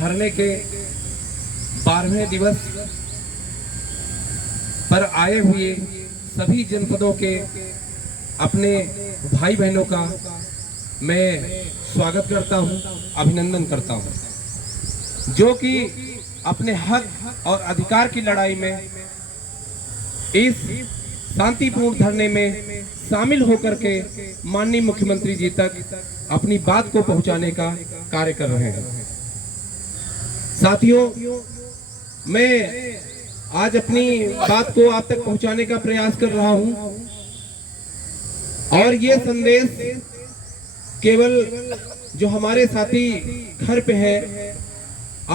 धरने के 12वें दिवस पर आए हुए सभी जनपदों के अपने भाई बहनों का मैं स्वागत करता हूं, अभिनंदन करता हूं, जो कि अपने हक और अधिकार की लड़ाई में इस शांतिपूर्ण धरने में शामिल होकर के माननीय मुख्यमंत्री जी तक अपनी बात को पहुंचाने का कार्य कर रहे हैं। साथियों, मैं आज अपनी बात को आप तक पहुंचाने का प्रयास कर रहा हूं और ये संदेश केवल जो हमारे साथी घर पे हैं,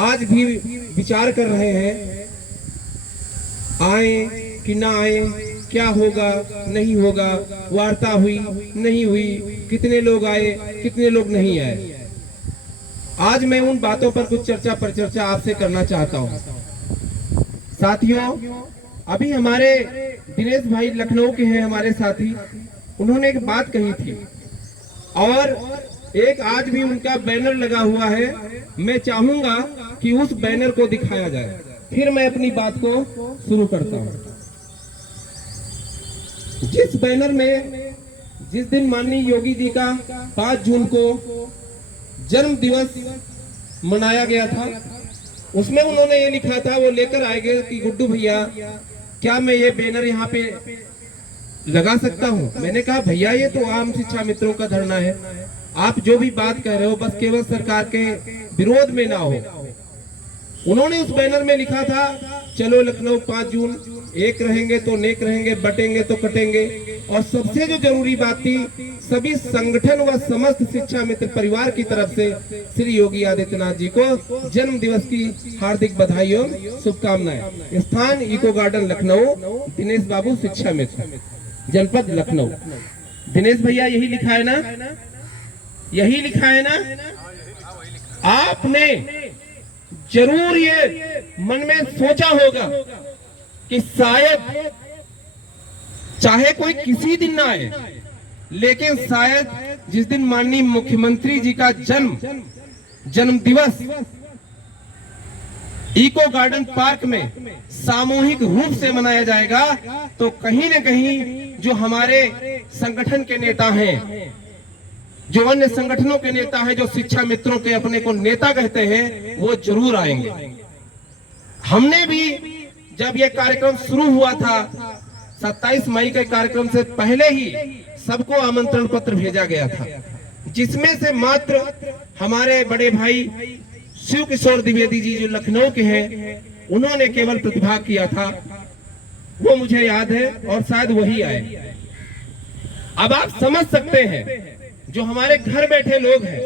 आज भी विचार कर रहे हैं, आए कि ना आए, क्या होगा नहीं होगा, वार्ता हुई नहीं हुई, कितने लोग आए कितने लोग नहीं आए। आज मैं उन बातों पर कुछ चर्चा आपसे करना चाहता हूं। साथियों, अभी हमारे दिनेश भाई लखनऊ के हैं हमारे साथी, उन्होंने एक बात कही थी और एक आज भी उनका बैनर लगा हुआ है। मैं चाहूंगा कि उस बैनर को दिखाया जाए, फिर मैं अपनी बात को शुरू करता हूं। जिस बैनर में जिस दिन माननीय योगी जी का 5 जून को जन्म दिवस मनाया गया था, उसमें उन्होंने ये लिखा था, वो लेकर आएंगे कि गुड्डू भैया क्या मैं ये बैनर यहाँ पे लगा सकता हूँ। मैंने कहा भैया ये तो आम शिक्षा मित्रों का धरना है, आप जो भी बात कह रहे हो बस केवल सरकार के विरोध में ना हो। उन्होंने उस बैनर में लिखा था, चलो लखनऊ 5 जून, एक रहेंगे तो नेक रहेंगे, बटेंगे तो कटेंगे। और सबसे जो जरूरी बात थी, सभी संगठन व समस्त शिक्षा मित्र परिवार की तरफ से श्री योगी आदित्यनाथ जी को जन्म दिवस की हार्दिक बधाई और शुभकामनाएं। स्थान इको गार्डन लखनऊ, दिनेश बाबू शिक्षा मित्र, जनपद लखनऊ। दिनेश भैया यही लिखा है ना, यही लिखा है ना। आपने जरूर ये मन में सोचा होगा कि शायद चाहे कोई किसी दिन ना आए, लेकिन शायद जिस दिन माननीय मुख्यमंत्री जी का जन्म दिवस इको गार्डन पार्क में सामूहिक रूप से मनाया जाएगा, तो कहीं न कहीं जो हमारे संगठन के नेता हैं, जो अन्य संगठनों के नेता हैं, जो शिक्षा मित्रों के अपने को नेता कहते हैं, वो जरूर आएंगे। हमने भी जब ये कार्यक्रम शुरू हुआ था, 27 मई के कार्यक्रम से पहले ही सबको आमंत्रण पत्र भेजा गया था, जिसमें से मात्र हमारे बड़े भाई शिव किशोर द्विवेदी जी जो लखनऊ के हैं, उन्होंने केवल प्रतिभाग किया था, वो मुझे याद है, और शायद वही आए। अब आप समझ सकते हैं, जो हमारे घर बैठे लोग हैं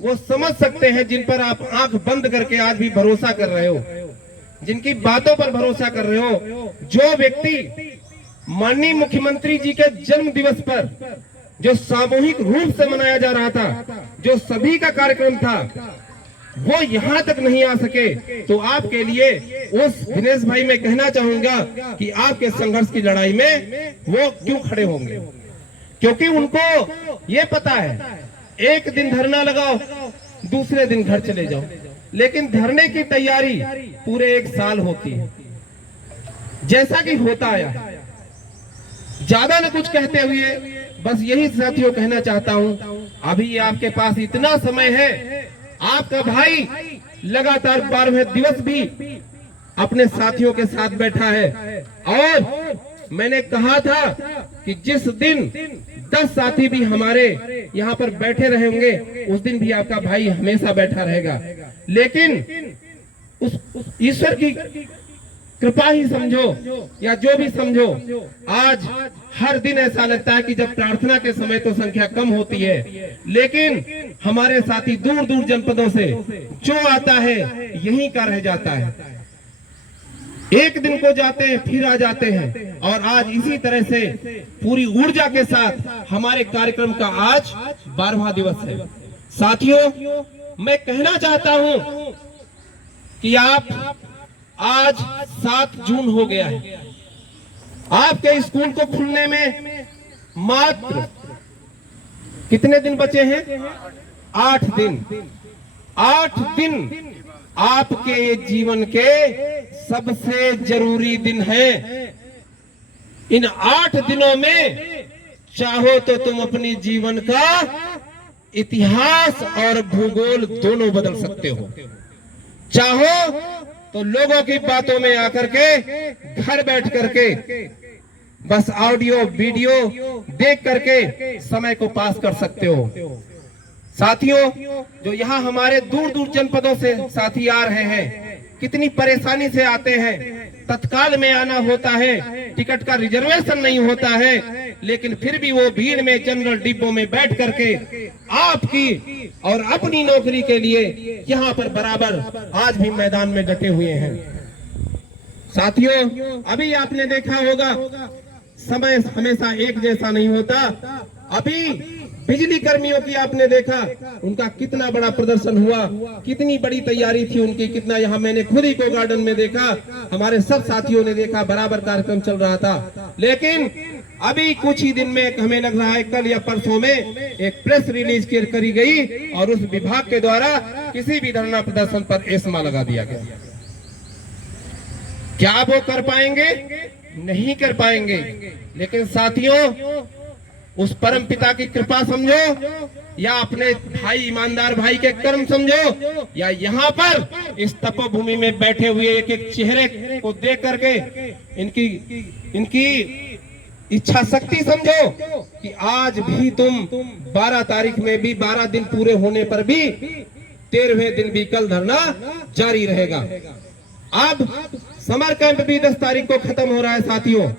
वो समझ सकते हैं, जिन पर आप आंख बंद करके आज भी भरोसा कर रहे हो, जिनकी बातों पर भरोसा कर रहे हो। जो व्यक्ति माननीय मुख्यमंत्री जी के जन्म दिवस पर जो सामूहिक रूप से मनाया जा रहा था, जो सभी का कार्यक्रम था, वो यहाँ तक नहीं आ सके, तो आपके लिए उस दिनेश भाई मैं कहना चाहूंगा कि आपके संघर्ष की लड़ाई में वो क्यों खड़े होंगे, क्योंकि उनको ये पता है एक दिन धरना लगाओ, दूसरे दिन घर चले जाओ, लेकिन धरने की तैयारी पूरे 1 साल होती है। जैसा कि होता आया, ज्यादा न कुछ कहते हुए बस यही साथियों कहना चाहता हूं, अभी आपके पास इतना समय है। आपका भाई लगातार 12वें दिवस भी अपने साथियों के साथ बैठा है, और मैंने कहा था कि जिस दिन 10 साथी भी हमारे यहाँ पर बैठे रहेंगे, उस दिन भी आपका भाई हमेशा बैठा रहेगा। लेकिन उस ईश्वर की कृपा ही समझो या जो भी समझो, आज हर दिन ऐसा लगता है कि जब प्रार्थना के समय तो संख्या कम होती है, लेकिन हमारे साथी दूर दूर जनपदों से जो आता है यहीं का रह जाता है। एक दिन को जाते हैं फिर आ जाते हैं, और आज इसी तरह से पूरी ऊर्जा के साथ हमारे कार्यक्रम का आज 12वां दिवस है। साथियों, मैं कहना चाहता हूं कि आप आज 7 जून हो गया है, आपके स्कूल को खुलने में मात्र कितने दिन बचे हैं? 8 दिन। 8 दिन आपके ये जीवन के सबसे जरूरी दिन है। इन 8 दिनों में चाहो तो तुम अपनी जीवन का इतिहास और भूगोल दोनों बदल सकते हो। चाहो तो लोगों की बातों में आकर के घर बैठ करके बस ऑडियो वीडियो देख करके समय को पास कर सकते हो। साथियों, जो यहाँ हमारे दूर दूर जनपदों से साथी आ रहे हैं, कितनी परेशानी से आते हैं। तत्काल में आना होता है, टिकट का रिजर्वेशन नहीं होता है, लेकिन फिर भी वो भीड़ में जनरल डिब्बों में बैठ करके आपकी और अपनी नौकरी के लिए यहाँ पर बराबर आज भी मैदान में डटे हुए हैं। साथियों, अभी आपने देखा होगा समय हमेशा एक जैसा नहीं होता। अभी बिजली कर्मियों की आपने देखा, उनका कितना बड़ा प्रदर्शन हुआ, कितनी बड़ी तैयारी थी उनकी, कितना यहाँ मैंने खुद ही को गार्डन में देखा, हमारे सब साथियों ने देखा, बराबर कार्यक्रम चल रहा था। लेकिन अभी कुछ ही दिन में हमें लग रहा है कल या परसों में एक प्रेस रिलीज करी गई और उस विभाग के द्वारा किसी भी धरना प्रदर्शन पर एस्मा लगा दिया गया। क्या वो कर पाएंगे? नहीं कर पाएंगे। लेकिन साथियों, उस परम पिता की कृपा समझो या अपने भाई ईमानदार भाई के कर्म समझो या यहाँ पर इस तपोभूमि में बैठे हुए एक एक चेहरे को देख करके इनकी इच्छा शक्ति समझो कि आज भी तुम 12 तारीख में भी 12 दिन पूरे होने पर भी 13वें दिन भी कल धरना जारी रहेगा। अब समर कैंप भी 10 तारीख को खत्म हो रहा है। साथियों,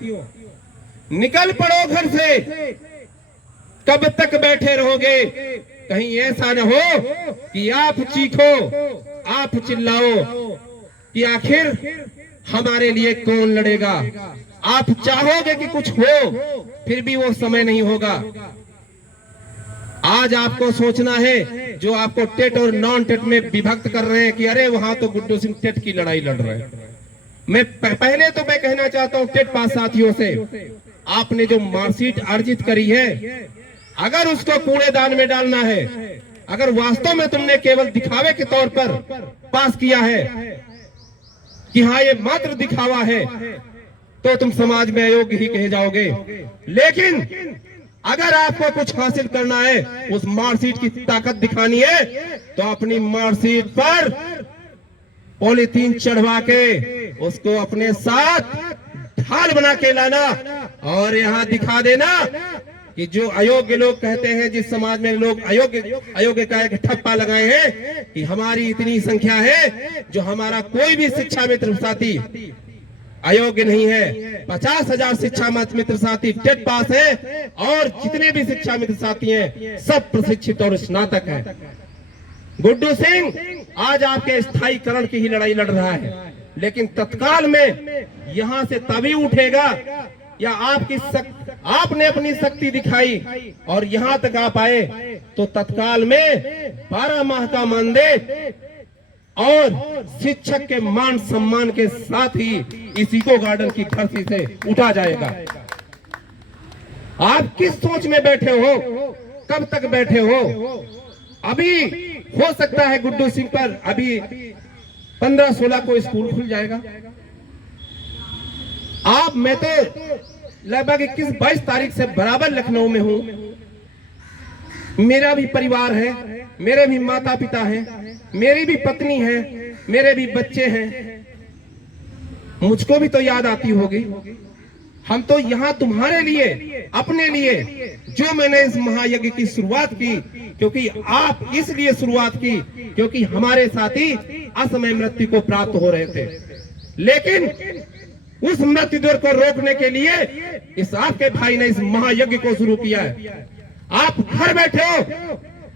निकल पड़ो घर से। कब तक बैठे रहोगे? कहीं ऐसा न हो कि आप चीखो, आप चिल्लाओ कि आखिर हमारे लिए कौन लड़ेगा। आप चाहोगे कि कुछ हो, फिर भी वो समय नहीं होगा। आज आपको सोचना है, जो आपको टेट और नॉन टेट में विभक्त कर रहे हैं कि अरे वहां तो गुड्डू सिंह टेट की लड़ाई लड़ रहे हैं। मैं पहले तो मैं कहना चाहता हूं टेट पास साथियों से, आपने जो मार्कशीट अर्जित करी है, अगर उसको कूड़ेदान में डालना है, अगर वास्तव में तुमने केवल दिखावे के तौर पर पास किया है कि हाँ ये मात्र दिखावा है, तो तुम समाज में अयोग्य ही कहे जाओगे। लेकिन अगर आपको कुछ हासिल करना है, उस मार्कशीट की ताकत दिखानी है, तो अपनी मार्कशीट पर पॉलीथीन चढ़वा के उसको अपने साथ ढाल बना के लाना और यहाँ दिखा देना कि जो अयोग्य लोग कहते हैं, जिस समाज में लोग अयोग्य का एक ठप्पा लगाए हैं कि हमारी इतनी संख्या है, जो हमारा कोई भी शिक्षा मित्र साथी अयोग्य नहीं है। 50,000 शिक्षा मित्र साथी टेट पास है और जितने भी शिक्षा मित्र साथी हैं सब प्रशिक्षित और स्नातक हैं। गुड्डू सिंह आज आपके स्थायीकरण की ही लड़ाई लड़ रहा है, लेकिन तत्काल में यहां से तभी उठेगा या आपने अपनी शक्ति दिखाई और यहां तक आप आए, तो तत्काल में 12 माह का मानदेय और शिक्षक के मान सम्मान के साथ ही इस इको गार्डन की धरती से उठा जाएगा। आप किस सोच में बैठे हो? कब तक बैठे हो? अभी हो सकता है गुड्डू सिंह पर अभी 15-16 को स्कूल खुल जाएगा। मैं तो लगभग 21-22 तारीख से बराबर लखनऊ में हूं। मेरा भी परिवार है, मेरे भी माता पिता हैं, मेरी भी पत्नी है, मेरे भी बच्चे हैं। मुझको भी तो याद आती होगी। हम तो यहाँ तुम्हारे लिए, अपने लिए, जो मैंने इस महायज्ञ की शुरुआत की, क्योंकि आप इसलिए शुरुआत की क्योंकि हमारे साथी असमय मृत्यु को प्राप्त हो रहे थे। लेकिन उस मृत्यु दर को रोकने के लिए इस आपके भाई ने इस महायज्ञ को शुरू किया है। आप घर बैठे हो,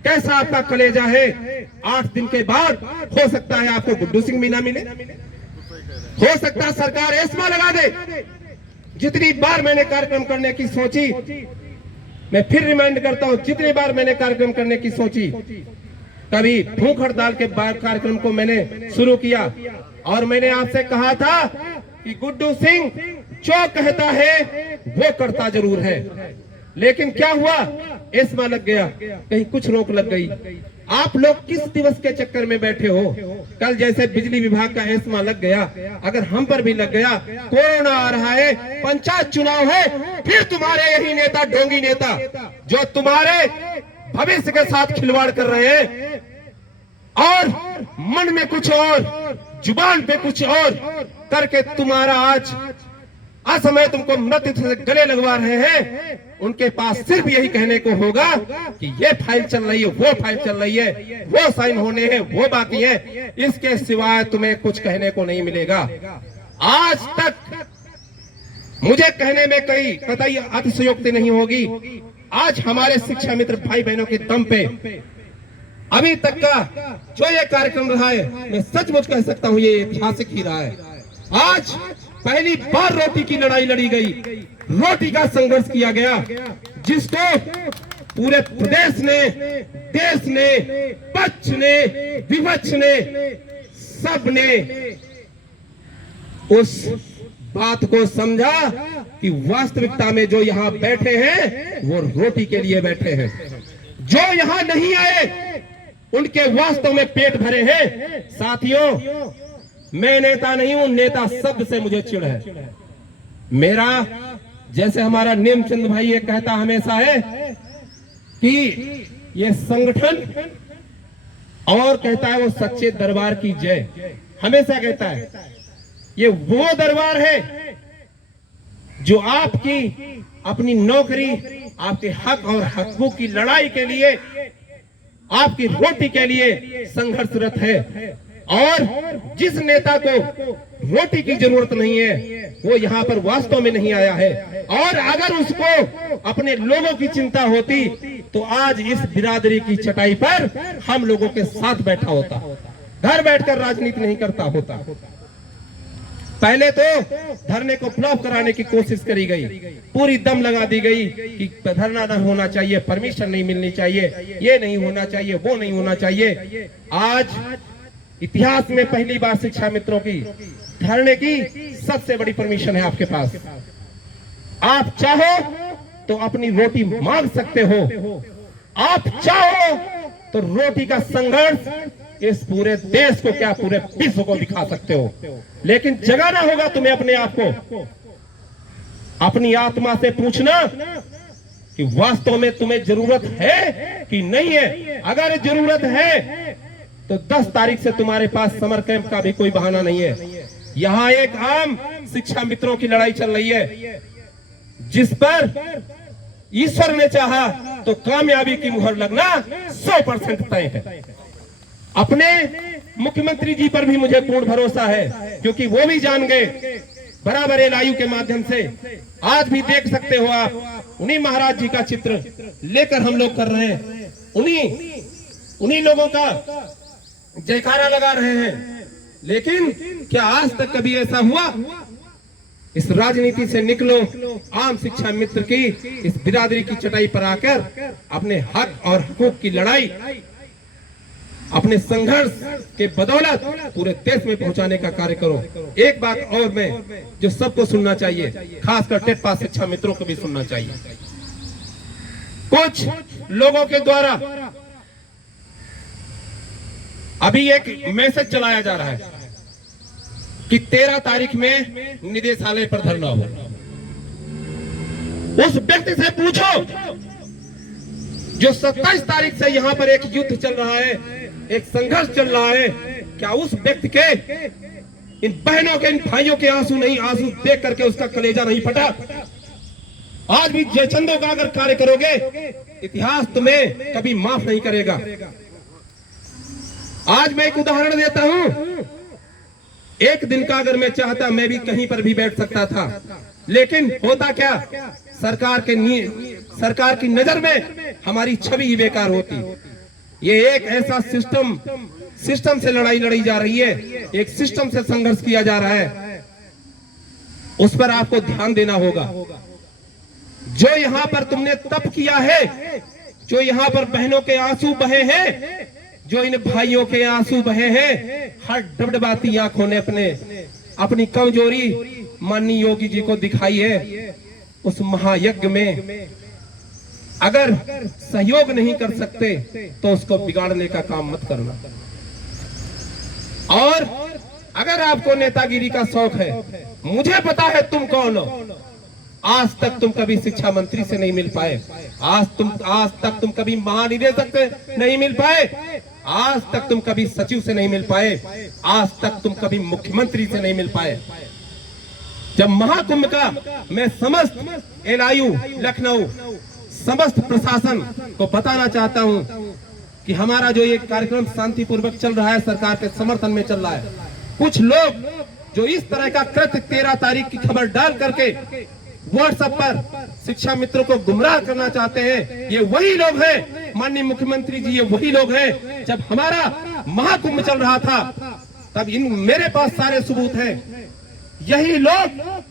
कैसा आपका कलेजा है। 8 दिन के बाद हो सकता है आपको गुड्डू सिंह भी ना मिले, हो सकता है सरकार एस्मा लगा दे। जितनी बार मैंने कार्यक्रम करने की सोची, मैं फिर रिमाइंड करता हूं, जितनी बार मैंने कार्यक्रम करने की सोची, कभी भूख हड़ताल के बाद कार्यक्रम को मैंने शुरू किया और मैंने आपसे कहा था कि गुड्डू सिंह जो कहता है वो करता जरूर है। लेकिन क्या हुआ? एस्मा लग गया, कहीं कुछ रोक लग गई। आप लोग किस दिवस के चक्कर में बैठे हो? कल जैसे बिजली विभाग का एस्मा लग गया, अगर हम पर भी लग गया, कोरोना आ रहा है, पंचायत चुनाव है, फिर तुम्हारे यही नेता, ढोंगी नेता, जो तुम्हारे भविष्य के साथ खिलवाड़ कर रहे हैं और मन में कुछ और, जुबान पे कुछ और करके तुम्हारा आज असमय तुमको मृत्यु से गले लगवा रहे हैं, उनके पास सिर्फ यही कहने को होगा कि ये फाइल चल रही है, वो फाइल चल रही है, वो साइन होने हैं, वो बाकी है, इसके सिवाय तुम्हें कुछ कहने को नहीं मिलेगा। आज तक मुझे कहने में कई कतई अतिशयोक्ति नहीं होगी। आज हमारे शिक्षा मित्र भाई बहनों के दम पे अभी तक का जो ये कार्यक्रम रहा है, मैं सचमुच कह सकता हूँ ये ऐतिहासिक ही रहा है। आज पहली बार रोटी की लड़ाई लड़ी गई, रोटी का संघर्ष किया गया, जिसको पूरे प्रदेश ने, देश ने, पक्ष ने, विपक्ष ने, सब ने उस बात को समझा कि वास्तविकता में जो यहाँ बैठे हैं वो रोटी के लिए बैठे हैं। जो यहाँ नहीं आए उनके वास्तव में पेट भरे हैं। साथियों, मैं नेता नहीं हूं, नेता शब्द से मुझे चिढ़ है। मेरा, जैसे हमारा नेमचंद भाई ये कहता हमेशा है कि ये संगठन और कहता है वो सच्चे दरबार की जय, हमेशा कहता है ये वो दरबार है जो आपकी अपनी नौकरी, आपके हक और हकूक की लड़ाई के लिए, आपकी रोटी के लिए संघर्षरत है। और जिस नेता को रोटी की जरूरत नहीं है वो यहाँ पर वास्तव में नहीं आया है। और अगर उसको अपने लोगों की चिंता होती तो आज इस बिरादरी की चटाई पर हम लोगों के साथ बैठा होता, घर बैठकर राजनीति नहीं करता होता। पहले तो धरने को ब्लॉक कराने की कोशिश करी गई, पूरी दम लगा दी गई कि धरना न होना चाहिए, परमिशन नहीं मिलनी चाहिए, ये नहीं होना चाहिए, वो नहीं होना चाहिए। आज इतिहास में पहली बार शिक्षा मित्रों की धरने की सबसे बड़ी परमिशन है आपके पास। आप चाहो तो अपनी रोटी मांग सकते हो, आप चाहो तो रोटी का संघर्ष इस पूरे देश को, क्या पूरे विश्व को दिखा सकते हो। लेकिन जगाना होगा तुम्हें अपने आप को, अपनी आत्मा से पूछना कि वास्तव में तुम्हें जरूरत है कि नहीं है। अगर जरूरत है तो 10 तारीख से तुम्हारे पास समर कैंप का भी कोई बहाना नहीं है। यहाँ एक आम शिक्षा मित्रों की लड़ाई चल रही है, जिस पर ईश्वर ने चाहा तो कामयाबी की मुहर लगना 100% तय है। अपने मुख्यमंत्री जी पर भी मुझे पूर्ण भरोसा है, क्योंकि वो भी जान गए बराबर एलआईयू के माध्यम से। आज भी देख सकते हो आप, उन्हीं महाराज जी का चित्र लेकर हम लोग कर रहे हैं, उन्हीं लोगों का जयकारा लगा रहे हैं। लेकिन क्या आज तक कभी ऐसा हुआ? इस राजनीति से निकलो, आम शिक्षा मित्र की इस बिरादरी की चटाई पर आकर अपने हक और हकूक की लड़ाई, अपने संघर्ष के बदौलत पूरे देश में पहुंचाने का कार्य करो। एक बात और मैं जो सबको सुनना चाहिए, खासकर टेट पास शिक्षा मित्रों को भी सुनना चाहिए। कुछ लोगों के द्वारा अभी एक मैसेज चलाया जा रहा है कि 13 तारीख में निदेशालय पर धरना हो। उस व्यक्ति से पूछो जो 27 तारीख से यहाँ पर एक युद्ध चल रहा है, एक संघर्ष चल रहा है, क्या उस व्यक्ति के, इन बहनों के, इन भाइयों के आंसू नहीं, आंसू देख करके उसका कलेजा नहीं फटा? आज भी जयचंदों का अगर कार्य करोगे, इतिहास तुम्हें कभी माफ नहीं करेगा। आज मैं एक उदाहरण देता हूं। एक दिन का अगर मैं चाहता, मैं भी कहीं पर भी बैठ सकता था, लेकिन होता क्या, सरकार की नजर में हमारी छवि ही बेकार होती। ये एक ऐसा सिस्टम से लड़ाई लड़ी जा रही है, एक सिस्टम से संघर्ष किया जा रहा है, उस पर आपको ध्यान देना होगा। जो यहाँ पर तुमने तप किया है, जो यहाँ पर बहनों के आंसू बहे हैं, जो इन भाइयों के आंसू बहे हैं, हर डबडबाती आंखों ने अपनी कमजोरी माननीय योगी जी को दिखाई है। उस महायज्ञ में अगर सहयोग नहीं कर सकते तो उसको बिगाड़ने का काम मत करना। और अगर आपको नेतागिरी का शौक है, मुझे पता है तुम कौन हो। आज तक तुम कभी शिक्षा मंत्री से नहीं मिल पाए, आज तक तुम कभी महानिदेशक से नहीं मिल पाए, आज तक तुम कभी सचिव से नहीं मिल पाए, आज तक तुम कभी मुख्यमंत्री से नहीं मिल पाए। जब महाकुंभ का मैं समस्त LIU लखनऊ समस्त प्रशासन को बताना चाहता हूं कि हमारा जो ये कार्यक्रम शांतिपूर्वक चल रहा है, सरकार के समर्थन में चल रहा है। कुछ लोग जो इस तरह का कृत्य 13 तारीख की खबर डाल करके व्हाट्सएप पर शिक्षा मित्रों को गुमराह करना चाहते हैं, ये वही लोग हैं माननीय मुख्यमंत्री जी, ये वही लोग हैं। जब हमारा महाकुंभ चल रहा था तब मेरे पास सारे सबूत हैं। यही लोग,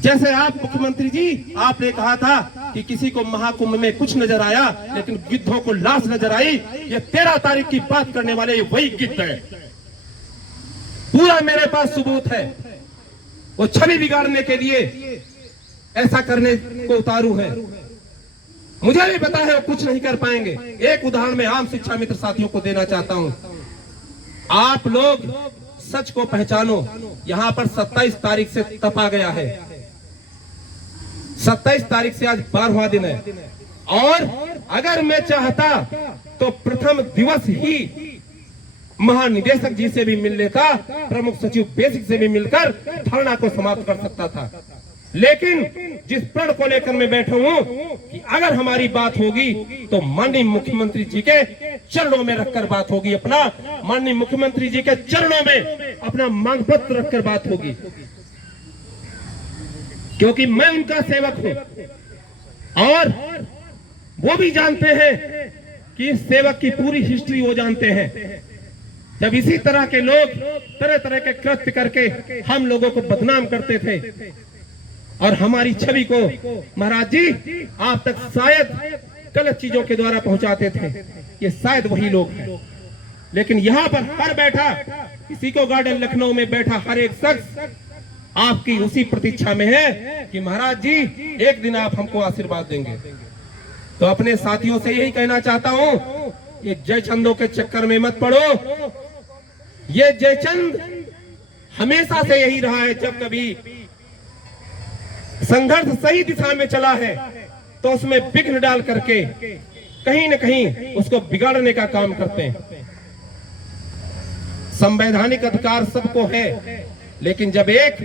जैसे आप मुख्यमंत्री जी, आपने कहा था कि किसी को महाकुंभ में कुछ नजर आया लेकिन गिद्धों को लाश नजर आई, ये 13 तारीख की बात करने वाले वही गिद्ध है। पूरा मेरे पास सबूत है। वो छवि बिगाड़ने के लिए ऐसा करने को उतारू है। मुझे भी पता है वो कुछ नहीं कर पाएंगे। एक उदाहरण मैं आम शिक्षा मित्र साथियों को देना चाहता हूं। आप लोग सच को पहचानो। यहां पर 27 तारीख से तपा गया है। 27 तारीख से आज 12वां दिन है। और अगर मैं चाहता तो प्रथम दिवस ही महानिदेशक जी से भी मिल लेता, प्रमुख सचिव बेसिक से भी मिलकर धरना को समाप्त कर सकता था। लेकिन जिस प्रण को लेकर मैं बैठा हूं कि अगर हमारी बात होगी तो माननीय मुख्यमंत्री जी के चरणों में रखकर बात होगी। अपना माननीय मुख्यमंत्री जी के चरणों में अपना मांग पत्र रखकर बात होगी, क्योंकि मैं उनका सेवक हूं। और वो भी जानते हैं कि इस सेवक की पूरी हिस्ट्री वो जानते हैं। जब इसी तरह के लोग तरह तरह के कृत्य करके हम लोगों को बदनाम करते थे और हमारी छवि को महाराज जी आप तक शायद गलत चीजों के द्वारा पहुंचाते थे, ये शायद वही लोग हैं। लेकिन यहाँ पर हर बैठा, इसी को गार्डन लखनऊ में बैठा हर एक शख्स आपकी उसी प्रतीक्षा में है कि महाराज जी एक दिन आप हमको आशीर्वाद देंगे। तो अपने साथियों से यही कहना चाहता हूं, ये जयचंदों के चक्कर में मत पड़ो। ये जयचंद हमेशा से यही रहा है। जब कभी संघर्ष सही दिशा में चला है तो उसमें विघ्न डाल करके कहीं न कहीं उसको बिगाड़ने का काम करते हैं। संवैधानिक अधिकार सबको है, लेकिन जब एक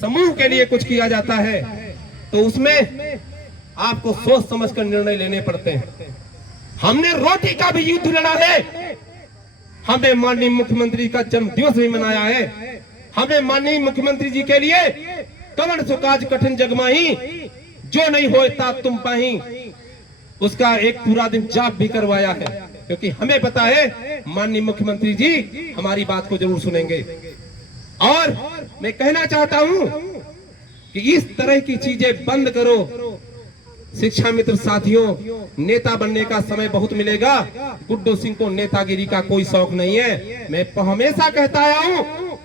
समूह के लिए कुछ किया जाता है तो उसमें आपको सोच समझकर निर्णय लेने पड़ते हैं। हमने रोटी का भी युद्ध लड़ा है। हमने माननीय मुख्यमंत्री का जन्म दिवस भी मनाया है। हमने माननीय मुख्यमंत्री जी के लिए कवन सुकाज कठिन जगमाही, जो नहीं होता तुम पाही, उसका एक पूरा दिन जाप भी करवाया है। क्योंकि हमें पता है माननीय मुख्यमंत्री जी हमारी बात को जरूर सुनेंगे। और मैं कहना चाहता हूं कि इस तरह की चीजें बंद करो। शिक्षा मित्र साथियों, नेता बनने का समय बहुत मिलेगा। गुड्डू सिंह को नेतागिरी का कोई शौक नहीं है। मैं हमेशा कहता आया हूं,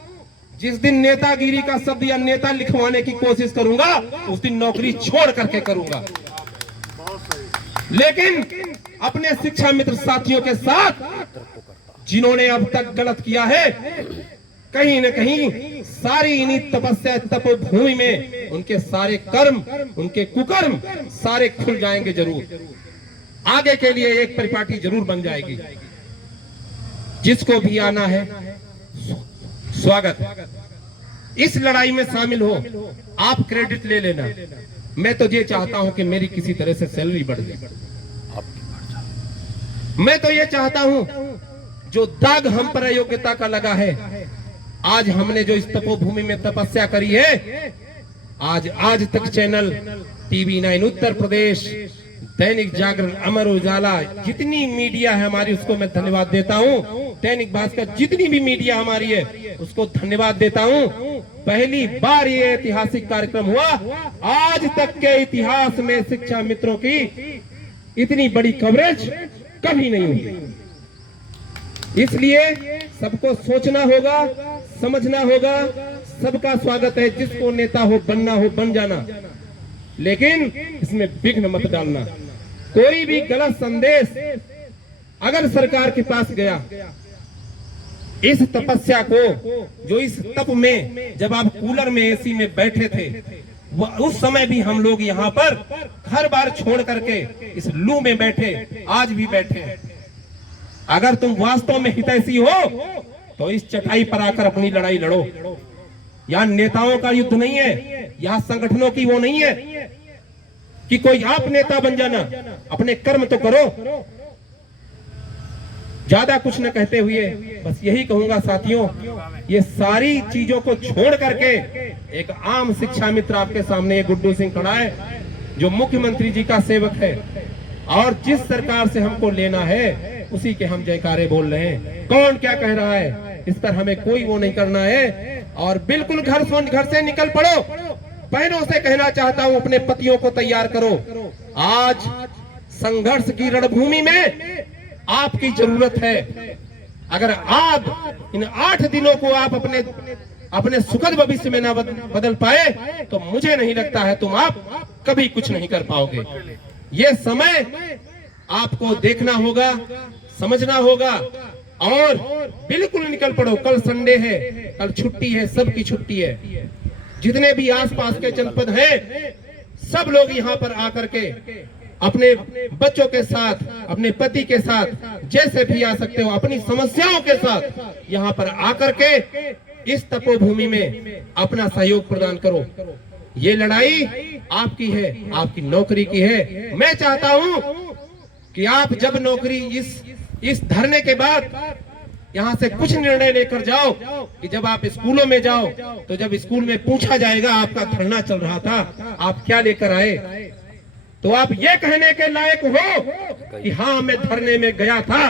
जिस दिन नेतागिरी का शब्द या नेता लिखवाने की कोशिश करूंगा उस दिन नौकरी छोड़ करके करूंगा। लेकिन अपने शिक्षा मित्र साथियों के साथ जिन्होंने अब तक गलत किया है, कहीं न कहीं सारी इन्हीं तपस्या तपोभूमि में उनके सारे कर्म, उनके कुकर्म सारे खुल जाएंगे जरूर। आगे के लिए एक परिपाटी जरूर बन जाएगी। जिसको भी आना है स्वागत। इस लड़ाई में शामिल हो, आप क्रेडिट ले लेना। मैं तो ये चाहता हूं कि मेरी किसी तरह से सैलरी बढ़ जाए। मैं तो ये चाहता हूं जो दाग हम पर अयोग्यता का लगा है, आज हमने जो इस तपोभूमि में तपस्या करी है, आज तक चैनल TV 9 उत्तर प्रदेश, दैनिक जागरण, अमर उजाला, जितनी मीडिया है हमारी उसको मैं धन्यवाद देता हूं। दैनिक भास्कर, जितनी भी मीडिया हमारी है उसको धन्यवाद देता हूं। पहली बार ये ऐतिहासिक कार्यक्रम हुआ। आज तक के इतिहास में शिक्षा मित्रों की इतनी बड़ी कवरेज कभी नहीं हुई। इसलिए सबको सोचना होगा, समझना होगा। सबका स्वागत है। जिसको नेता हो बनना हो बन जाना। लेकिन इसमें विघ्न मत डालना। कोई भी गलत संदेश अगर सरकार के पास गया, इस तपस्या को, जो इस तप में जब आप कूलर में एसी में बैठे थे, उस समय भी हम लोग यहाँ पर घर बार छोड़ करके इस लू में बैठे, आज भी बैठे हैं। अगर तुम वास्तव में हितैषी हो तो इस चटाई पर आकर अपनी लड़ाई लड़ो। यहाँ नेताओं का युद्ध नहीं है, यहाँ संगठनों की वो नहीं है कि कोई आप नेता बन जाना, अपने कर्म तो करो। ज्यादा कुछ न कहते हुए बस यही कहूंगा साथियों, ये सारी चीजों को छोड़ करके एक आम शिक्षा मित्र आपके सामने गुड्डू सिंह खड़ा है, जो मुख्यमंत्री जी का सेवक है और जिस सरकार से हमको लेना है उसी के हम जयकारे बोल रहे हैं। कौन क्या कह रहा है इस पर हमें कोई वो नहीं करना है। और बिल्कुल घर से निकल पड़ो। बहनों से कहना चाहता हूं, अपने पतियों को तैयार करो। आज संघर्ष की रणभूमि में आपकी जरूरत है। अगर आप इन 8 दिनों को आप अपने सुखद भविष्य में ना बदल पाए तो मुझे नहीं लगता है आप कभी कुछ नहीं कर पाओगे। ये समय आपको देखना होगा, समझना होगा और बिल्कुल निकल पड़ो। कल संडे है, कल छुट्टी है, सबकी छुट्टी है। जितने भी आसपास के जनपद हैं, सब लोग यहाँ पर आकर के अपने बच्चों के साथ, अपने पति के साथ जैसे भी आ सकते हो, अपनी समस्याओं के साथ यहाँ पर आकर के इस तपोभूमि में अपना सहयोग प्रदान करो। ये लड़ाई आपकी है, आपकी नौकरी की है। मैं चाहता हूं कि आप जब नौकरी इस धरने के बाद यहाँ से कुछ निर्णय लेकर जाओ कि जब आप स्कूलों में जाओ तो जब स्कूल में पूछा जाएगा आपका धरना चल रहा था, आप क्या लेकर आए, तो आप ये कहने के लायक हो कि हाँ मैं धरने में गया था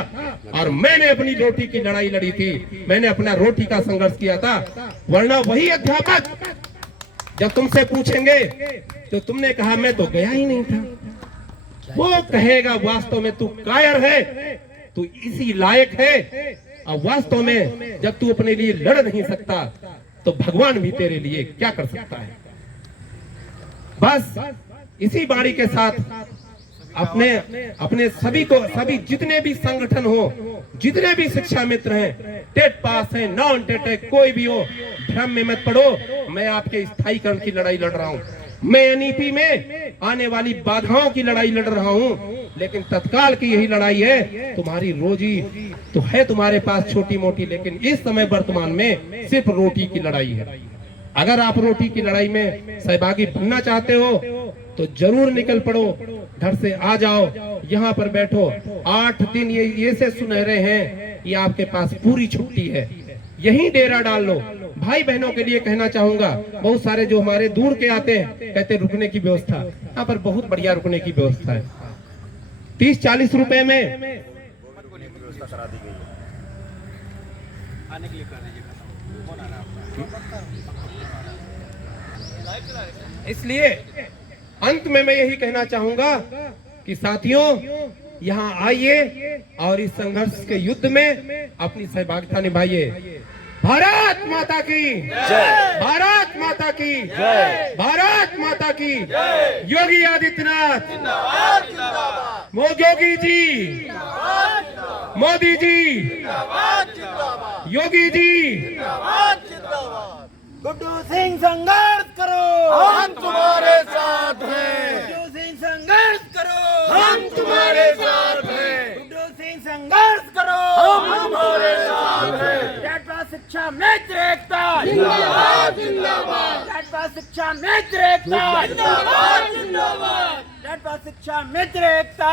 और मैंने अपनी रोटी की लड़ाई लड़ी थी, मैंने अपना रोटी का संघर्ष किया था। वरना वही अध्यापक जब तुमसे पूछेंगे तो तुमने कहा मैं तो गया ही नहीं था, वो कहेगा वास्तव में तू कायर है, तू इसी लायक है। और वास्तव में जब तू अपने लिए लड़ नहीं सकता तो भगवान भी तेरे लिए क्या कर सकता है। बस इसी बाणी के साथ अपने सभी जितने भी संगठन हो, जितने भी शिक्षा मित्र हैं, टेट पास है, नॉन टेट है, कोई भी हो, भ्रम में मत पड़ो। मैं आपके स्थायीकरण की लड़ाई लड़ रहा हूँ, मैं एनईपी में आने वाली बाधाओं की लड़ाई लड़ रहा हूँ, लेकिन तत्काल की यही लड़ाई है। तुम्हारी रोजी तो है तुम्हारे पास छोटी मोटी, लेकिन इस समय वर्तमान में सिर्फ रोटी की लड़ाई है। अगर आप रोटी की लड़ाई में सहभागी बनना चाहते हो तो जरूर निकल पड़ो, घर से आ जाओ, यहाँ पर बैठो। 8 दिन ये से सुनहरे हैं, ये आपके पास पूरी छुट्टी है, यही डेरा डाल लो। भाई बहनों के लिए कहना चाहूंगा, बहुत सारे जो हमारे दूर के आते हैं कहते रुकने की व्यवस्था, यहाँ पर बहुत बढ़िया रुकने की व्यवस्था है। 30-40 रुपए में व्यवस्था करा दी गई है। आने के लिए कर दीजिए। इसलिए अंत में मैं यही कहना चाहूंगा कि साथियों यहाँ आइए और इस संघर्ष के युद्ध में अपनी सहभागिता निभाइए। भारत माता की जय, भारत माता की जय, भारत माता की जय। योगी आदित्यनाथ जिंदाबाद, जिंदाबाद। योगी जी जिंदाबाद, मोदी जी जिंदाबाद, जिंदाबाद। योगी जी जिंदाबाद, जिंदाबाद। गुड्डू सिंह संघर्ष करो, हम तुम्हारे साथ हैं। गुड्डू सिंह संघर्ष करो, हम तुम्हारे साथ हैं। गुड्डू सिंह संघर्ष करो, हम तुम्हारे साथ हैं। जाटवा शिक्षा मित्र एकता जिंदाबाद, जिंदाबाद। जाटवा शिक्षा मित्र एकता जिंदाबाद, जिंदाबाद। जाटवा शिक्षा मित्र एकता।